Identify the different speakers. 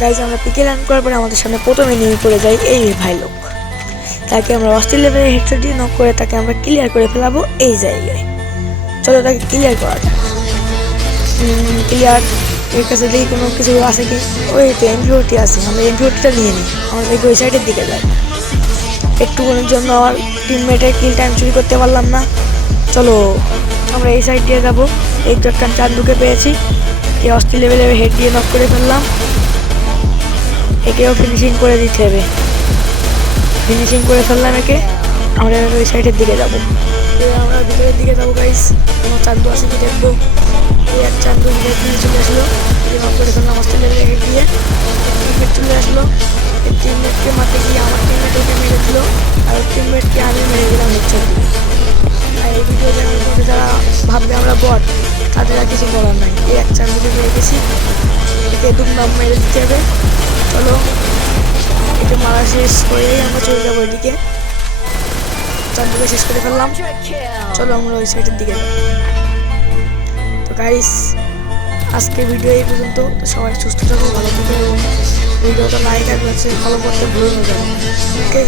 Speaker 1: Guys আমরা পিকে land করার পরে আমাদের সামনে প্রথমে নিয়ে পড়ে যাই এই ভাই লোক। তাকে আমরা অস্থির লেভেলের হেডশট দিয়ে নক করে তাকে আমরা ক্লিয়ার করে ফেলাবো এই জায়গায়। চলো তাকে ক্লিয়ার করা যাক। ক্লিয়ার এর কাছে দেখি কোনো কিছু আছে কি? ওই তো এমপিওটি আছে, আমরা এমপিওটিটা নিয়ে নিই। দেখি ওই সাইডের দিকে যাই। একটুখানির জন্য আমার টিমমেটের কিল টাইম চুরি করতে পারলাম না। চলো, আমরা এই সাইড দিয়ে যাব। এই তো একটা চান্দুকে পেয়েছি। এই অস্থির লেভেলে হেড দিয়ে নক করে ফেললাম। একেও ফিনিশিং করে দিতে হবে। ফিনিশিং করে ফেললাম একে, আমরা এবার ওই সাইডের দিকে যাব। আমরা ভিতরের দিকে যাব গাইস কোনো চান্দু আছে কি দেখব? এই এক চান্দু নিয়ে চলে আসলো। এই করে ফেললাম অস্থির লেভেলে গিয়ে হেড চলে আসলো। এই টিমমেটকে মারতে গিয়ে আমার টিমমেট ওকে মেরে দিল। আর টিমমেটকে আমি মেরে দিলাম হচ্ছে। আর এই ভিডিও মধ্যে যারা ভাববে আমরা বট তাদের আর কিছু বলার নাই। এই এক চান্দুকে মেরে গেছি একে দুম নাম মেরে দিতে হবে। চলো। এটা মারা শেষ করে আমরা চলে যাব এদিকে। চারদিকে শেষ করে ফেললাম। চলো আমরা ওই সাইডের দিকে তো গাইস আজকে ভিডিও এই পর্যন্ত। তো সবাই সুস্থ থাকো, ভালো থাকো। এবং ভিডিওটা লাইক আর ফলো করতে ভুলে যাবে ওকে